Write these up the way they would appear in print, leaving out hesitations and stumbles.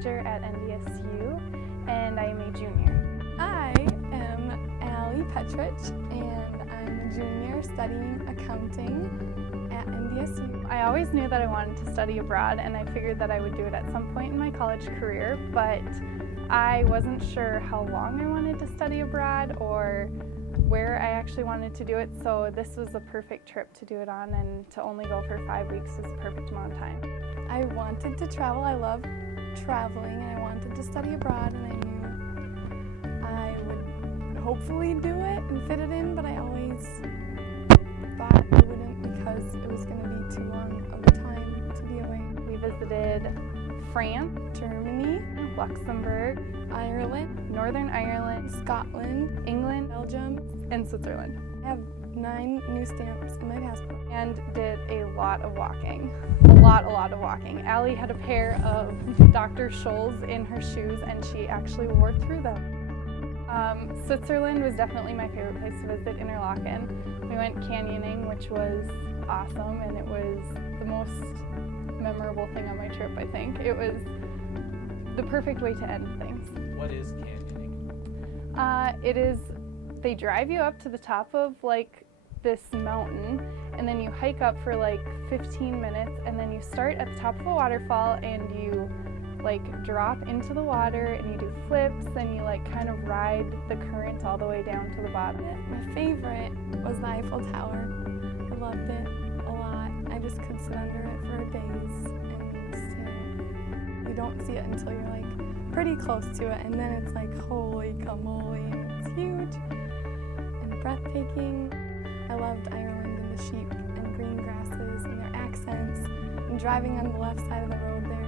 major at NDSU, and I am a junior. I am Allie Petrich, and I'm a junior studying accounting at NDSU. I always knew that I wanted to study abroad, and I figured that I would do it at some point in my college career, but I wasn't sure how long I wanted to study abroad or where I actually wanted to do it, so this was the perfect trip to do it on, and to only go for 5 weeks was the perfect amount of time. I wanted to travel. I love traveling, and I wanted to study abroad, and I knew I would hopefully do it and fit it in, but I always thought I wouldn't because it was going to be too long of a time to be away. We visited France, Germany, Luxembourg, Ireland, Northern Ireland, Scotland, England, Belgium, and Switzerland. I have 9 new stamps in my passport. And did a lot of walking. A lot of walking. Allie had a pair of Dr. Scholl's in her shoes, and she actually wore through them. Switzerland was definitely my favorite place to visit, Interlaken. We went canyoning, which was awesome, and it was the most memorable thing on my trip, I think. It was the perfect way to end things. What is canyoning? They drive you up to the top of like this mountain, and then you hike up for like 15 minutes, and then you start at the top of a waterfall, and you like drop into the water, and you do flips, and you like kind of ride the current all the way down to the bottom. My favorite was the Eiffel Tower. I loved it a lot. I just could sit under it for days and stare. You don't see it until you're like pretty close to it, and then it's like holy camole, and it's huge and breathtaking. I loved Ireland and the sheep and green grasses and their accents and driving on the left side of the road there.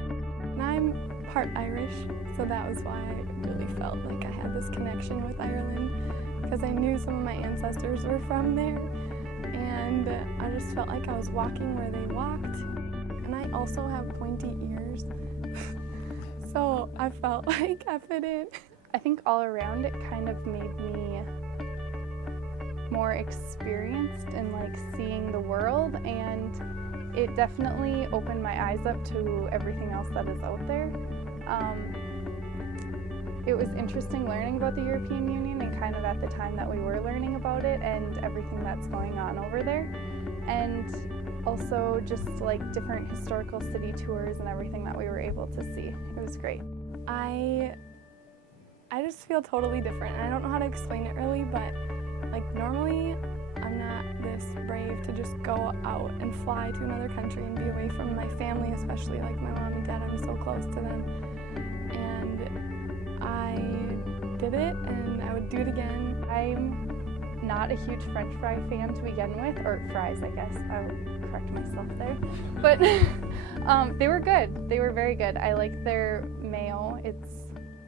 And I'm part Irish, so that was why I really felt like I had this connection with Ireland, because I knew some of my ancestors were from there, and I just felt like I was walking where they walked. And I also have pointy ears, so I felt like I fit in. I think all around it kind of made me more experienced in like seeing the world, and it definitely opened my eyes up to everything else that is out there. It was interesting learning about the European Union, and kind of at the time that we were learning about it and everything that's going on over there, and also just like different historical city tours and everything that we were able to see. It was great. I just feel totally different. I don't know how to explain it really, but like normally I'm not this brave to just go out and fly to another country and be away from my family, especially like my mom and dad. I'm so close to them. And I did it, and I would do it again. I'm not a huge French fry fan to begin with, or fries, I guess. I would correct myself there. But they were good. They were very good. I like their mayo. It's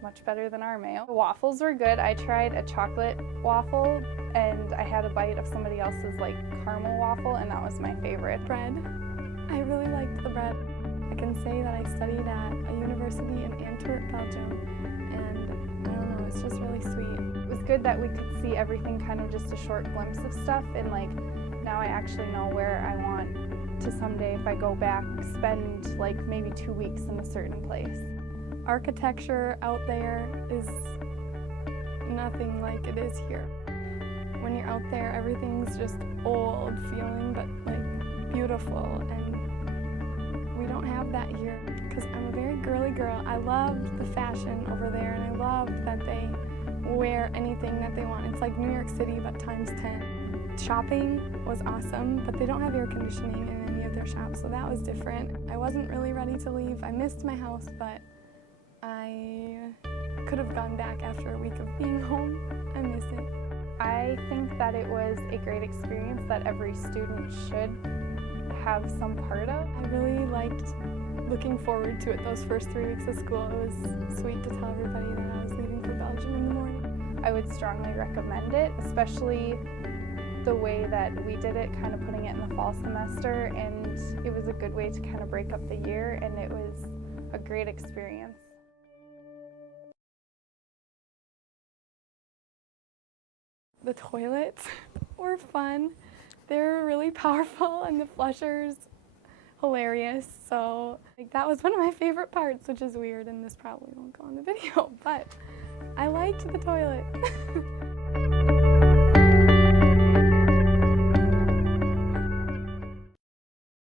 much better than our mayo. The waffles were good. I tried a chocolate waffle, and I had a bite of somebody else's like caramel waffle, and that was my favorite. Bread. I really liked the bread. I can say that I studied at a university in Antwerp, Belgium, and I don't know, it's just really sweet. It was good that we could see everything, kind of just a short glimpse of stuff, and like now I actually know where I want to someday, if I go back, spend like maybe 2 weeks in a certain place. Architecture out there is nothing like it is here. When you're out there, everything's just old feeling, but like beautiful, and we don't have that here because I'm a very girly girl. I loved the fashion over there, and I loved that they wear anything that they want. It's like New York City, but times 10. Shopping was awesome, but they don't have air conditioning in any of their shops, so that was different. I wasn't really ready to leave. I missed my house, but I could have gone back after a week of being home. I miss it. I think that it was a great experience that every student should have some part of. I really liked looking forward to it those first 3 weeks of school. It was sweet to tell everybody that I was leaving for Belgium in the morning. I would strongly recommend it, especially the way that we did it, kind of putting it in the fall semester, and it was a good way to kind of break up the year, and it was a great experience. The toilets were fun. They were really powerful, and the flushers hilarious. So like that was one of my favorite parts, which is weird, and this probably won't go on the video, but I liked the toilet.